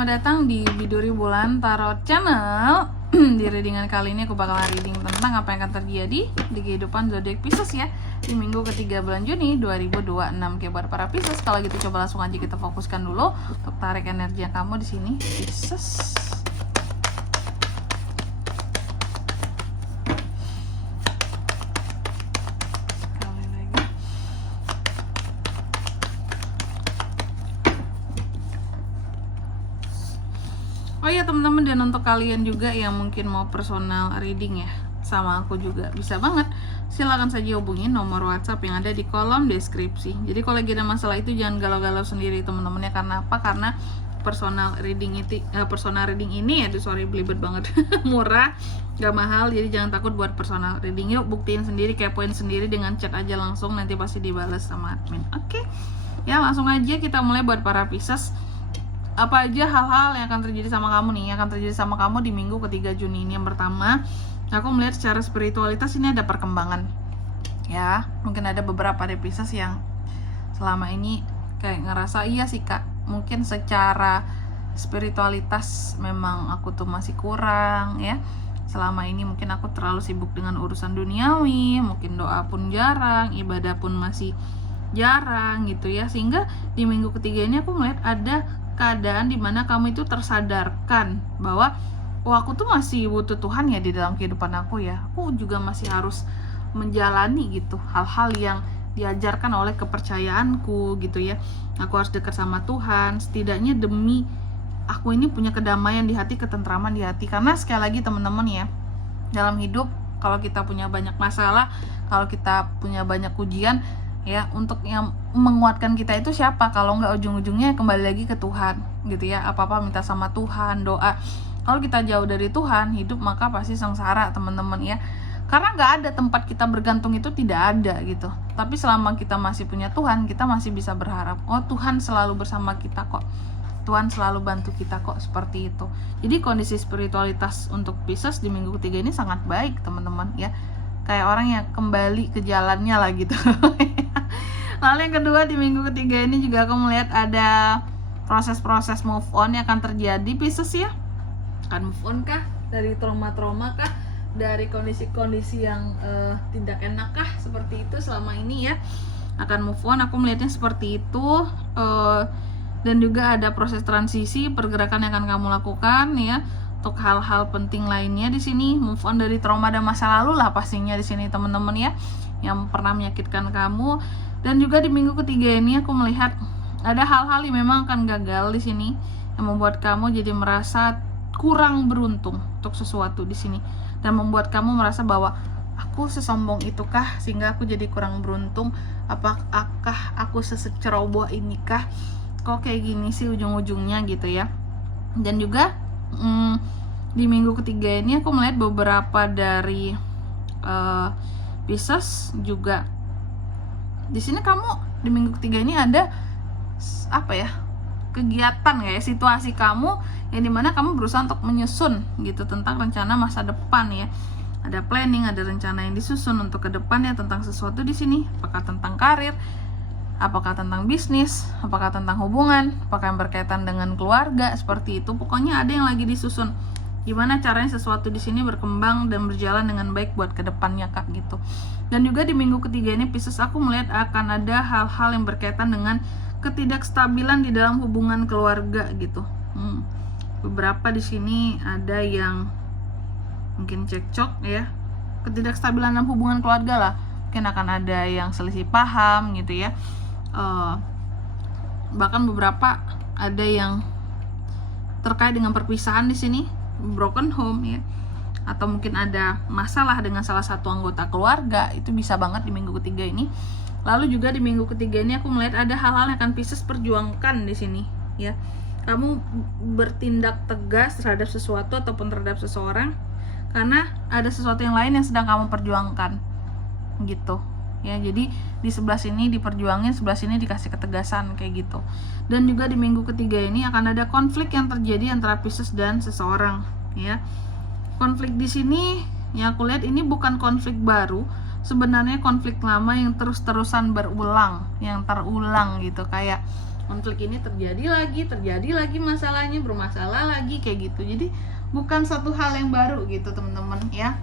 selamat datang di Biduri Bulan Tarot Channel. Di readingan kali ini aku bakalan reading tentang apa yang akan terjadi di kehidupan zodiak Pisces ya di minggu ketiga bulan Juni 2026. Oke, buat para Pisces, kalau gitu coba langsung aja kita fokuskan dulu untuk tarik energi yang kamu di sini, Pisces. Oh iya teman-teman, dan untuk kalian juga yang mungkin mau personal reading ya sama aku juga bisa banget, silakan saja hubungi nomor WhatsApp yang ada di kolom deskripsi. Jadi kalau lagi ada masalah itu jangan galau-galau sendiri teman-teman ya. Karena apa? Karena personal reading ini belibet banget murah, gak mahal, jadi jangan takut buat personal reading. Yuk buktiin sendiri, kepoin sendiri dengan chat aja langsung, nanti pasti dibalas sama admin. Oke, ya langsung aja kita mulai buat para Pisces. Apa aja hal-hal yang akan terjadi sama kamu nih, yang akan terjadi sama kamu di minggu ketiga Juni ini. Yang pertama, aku melihat secara spiritualitas ini ada perkembangan ya. Mungkin ada beberapa dari Pisces yang selama ini kayak ngerasa, iya sih kak, mungkin secara spiritualitas memang aku tuh masih kurang ya. Selama ini mungkin aku terlalu sibuk dengan urusan duniawi, mungkin doa pun jarang, ibadah pun masih jarang gitu ya. Sehingga di minggu ketiga ini aku melihat ada keadaan dimana kamu itu tersadarkan bahwa aku tuh masih butuh Tuhan ya di dalam kehidupan aku ya. Aku juga masih harus menjalani gitu hal-hal yang diajarkan oleh kepercayaanku gitu ya. Aku harus dekat sama Tuhan setidaknya demi aku ini punya kedamaian di hati, ketentraman di hati. Karena sekali lagi teman-teman ya, dalam hidup kalau kita punya banyak masalah, kalau kita punya banyak ujian ya, untuk yang menguatkan kita itu siapa kalau nggak ujung-ujungnya kembali lagi ke Tuhan gitu ya. Apa-apa minta sama Tuhan, doa. Kalau kita jauh dari Tuhan, hidup maka pasti sengsara teman-teman ya. Karena nggak ada tempat kita bergantung, itu tidak ada gitu. Tapi selama kita masih punya Tuhan, kita masih bisa berharap, oh Tuhan selalu bersama kita kok, Tuhan selalu bantu kita kok, seperti itu. Jadi kondisi spiritualitas untuk Pisces di minggu ketiga ini sangat baik teman-teman ya. Kayak orang yang kembali ke jalannya lah gitu. Lalu yang kedua, di minggu ketiga ini juga aku melihat ada proses-proses move on yang akan terjadi Pisces ya. Akan move on kah dari trauma-trauma kah, dari kondisi-kondisi yang tidak enak kah, seperti itu selama ini ya. Akan move on, aku melihatnya seperti itu. Dan juga ada proses transisi, pergerakan yang akan kamu lakukan ya. Untuk hal-hal penting lainnya di sini, move on dari trauma dan masa lalu lah pastinya di sini teman-teman ya, yang pernah menyakitkan kamu. Dan juga di minggu ketiga ini aku melihat ada hal-hal yang memang akan gagal di sini, yang membuat kamu jadi merasa kurang beruntung untuk sesuatu di sini, dan membuat kamu merasa bahwa aku sesombong itukah sehingga aku jadi kurang beruntung? Apakah aku seseceroboh inikah? Kok kayak gini sih ujung-ujungnya gitu ya. Dan juga di minggu ketiga ini aku melihat beberapa dari Pisces juga. Di sini kamu di minggu ketiga ini ada apa ya, kegiatan ya, situasi kamu yang dimana kamu berusaha untuk menyusun gitu tentang rencana masa depan ya. Ada planning, ada rencana yang disusun untuk ke depannya tentang sesuatu di sini. Apakah tentang karir, apakah tentang bisnis, apakah tentang hubungan, apakah yang berkaitan dengan keluarga, seperti itu. Pokoknya ada yang lagi disusun. Gimana caranya sesuatu di sini berkembang dan berjalan dengan baik buat kedepannya kak gitu. Dan juga di minggu ketiga ini Pisces, aku melihat akan ada hal-hal yang berkaitan dengan ketidakstabilan di dalam hubungan keluarga gitu. Beberapa di sini ada yang mungkin cekcok ya, ketidakstabilan dalam hubungan keluarga lah. Mungkin akan ada yang selisih paham gitu ya. Bahkan beberapa ada yang terkait dengan perpisahan di sini, broken home ya, atau mungkin ada masalah dengan salah satu anggota keluarga. Itu bisa banget di minggu ketiga ini. Lalu juga di minggu ketiga ini aku melihat ada hal-hal yang akan Pisces perjuangkan di sini ya. Kamu bertindak tegas terhadap sesuatu ataupun terhadap seseorang karena ada sesuatu yang lain yang sedang kamu perjuangkan gitu ya. Jadi di sebelah sini diperjuangin, sebelah sini dikasih ketegasan kayak gitu. Dan juga di minggu ketiga ini akan ada konflik yang terjadi antara Pisces dan seseorang ya. Konflik di sini yang aku lihat ini bukan konflik baru, sebenarnya konflik lama yang terus-terusan berulang, yang terulang gitu. Kayak konflik ini terjadi lagi masalahnya, bermasalah lagi kayak gitu. Jadi bukan satu hal yang baru gitu teman-teman ya,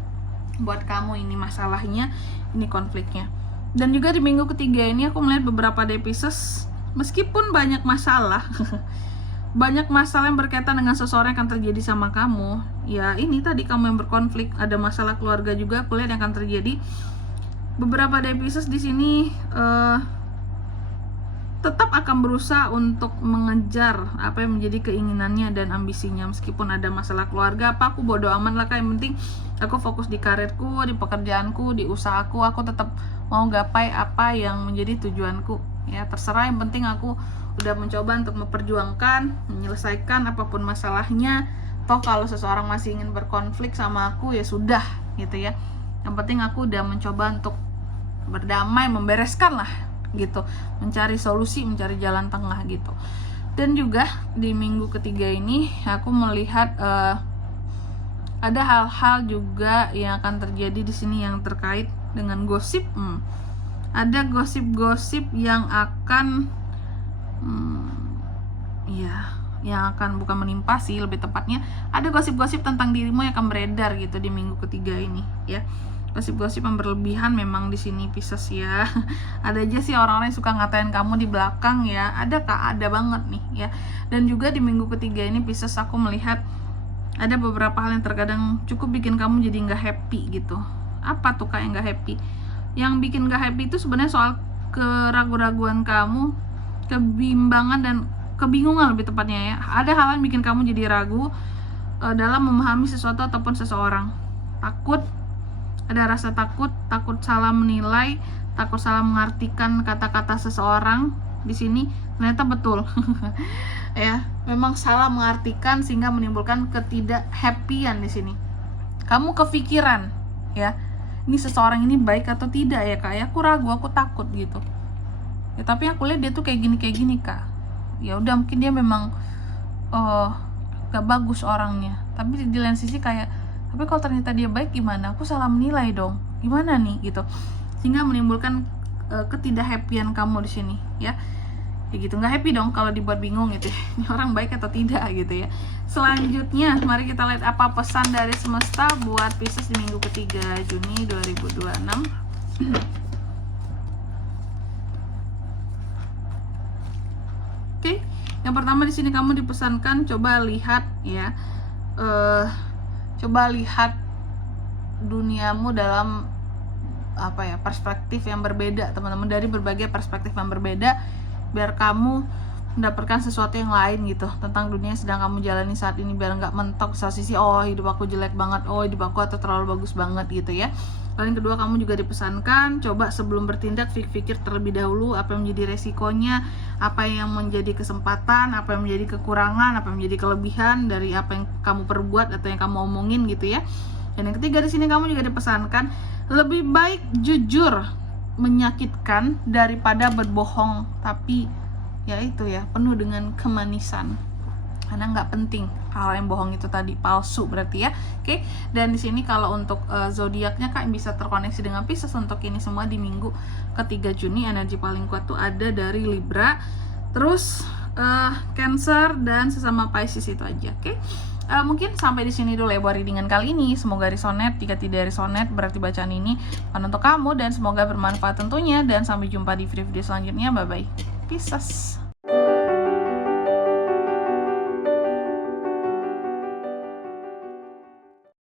buat kamu ini masalahnya, ini konfliknya. Dan juga di minggu ketiga ini aku melihat beberapa day Pisces, meskipun banyak masalah banyak masalah yang berkaitan dengan seseorang yang akan terjadi sama kamu. Ya ini tadi, kamu yang berkonflik, ada masalah keluarga juga aku lihat yang akan terjadi. Beberapa day Pisces di sini tetap akan berusaha untuk mengejar apa yang menjadi keinginannya dan ambisinya. Meskipun ada masalah keluarga, aku bodo amat lah Kak, yang penting aku fokus di karirku, di pekerjaanku, di usahaku, aku tetap mau gapai apa yang menjadi tujuanku ya, terserah, yang penting aku udah mencoba untuk memperjuangkan, menyelesaikan apapun masalahnya. Toh kalau seseorang masih ingin berkonflik sama aku ya sudah gitu ya, yang penting aku udah mencoba untuk berdamai, membereskan lah gitu, mencari solusi, mencari jalan tengah gitu. Dan juga di minggu ketiga ini aku melihat ada hal-hal juga yang akan terjadi di sini yang terkait dengan gosip. Ada gosip-gosip yang akan yang akan bukan menimpa sih, lebih tepatnya ada gosip-gosip tentang dirimu yang akan beredar gitu di minggu ketiga ini ya. Gosip-gosip yang berlebihan memang di sini Pisces ya. Ada aja sih orang-orang yang suka ngatain kamu di belakang ya. Ada Kak, ada banget nih ya. Dan juga di minggu ketiga ini Pisces, aku melihat ada beberapa hal yang terkadang cukup bikin kamu jadi nggak happy gitu. Apa tuh Kak yang nggak happy? Yang bikin nggak happy itu sebenarnya soal keraguan-raguan kamu, kebimbangan dan kebingungan lebih tepatnya ya. Ada hal yang bikin kamu jadi ragu dalam memahami sesuatu ataupun seseorang. Takut, ada rasa takut salah menilai, takut salah mengartikan kata-kata seseorang. Di sini ternyata betul ya, memang salah mengartikan sehingga menimbulkan ketidakhappyan di sini. Kamu kepikiran ya, ini seseorang ini baik atau tidak ya Kak ya, aku ragu, aku takut gitu ya, tapi aku lihat dia tuh kayak gini Kak. Ya udah, mungkin dia memang gak bagus orangnya, tapi di lain sisi kayak, tapi kalau ternyata dia baik gimana? Aku salah menilai dong, gimana nih gitu, sehingga menimbulkan ketidakhappyan kamu di sini ya. Ya gitu, nggak happy dong kalau dibuat bingung gitu ya, ini orang baik atau tidak gitu ya. Selanjutnya mari kita lihat apa pesan dari semesta buat Pisces di minggu ketiga Juni 2026. Oke, yang pertama di sini kamu dipesankan coba lihat ya, coba lihat duniamu dalam apa ya, perspektif yang berbeda teman-teman, dari berbagai perspektif yang berbeda, biar kamu mendapatkan sesuatu yang lain gitu tentang dunia yang sedang kamu jalani saat ini, biar nggak mentok satu sisi, oh hidup aku jelek banget, oh hidup aku atau terlalu bagus banget gitu ya. Lalu yang kedua, kamu juga dipesankan coba sebelum bertindak pikir terlebih dahulu apa yang menjadi resikonya, apa yang menjadi kesempatan, apa yang menjadi kekurangan, apa yang menjadi kelebihan dari apa yang kamu perbuat atau yang kamu omongin gitu ya. Dan yang ketiga di sini kamu juga dipesankan lebih baik jujur menyakitkan daripada berbohong tapi ya itu ya penuh dengan kemanisan, karena nggak penting hal yang bohong itu tadi, palsu berarti ya. Oke, dan di sini kalau untuk zodiaknya Kak bisa terkoneksi dengan Pisces untuk ini semua di minggu ketiga Juni. Energi paling kuat tuh ada dari Libra, terus Cancer dan sesama Pisces itu aja. Oke. Mungkin sampai di sini dulu ya buat readingan kali ini. Semoga resonate. Jika tidak resonate berarti bacaan ini bukan untuk kamu, dan semoga bermanfaat tentunya. Dan sampai jumpa di video selanjutnya. Bye bye. Pisces.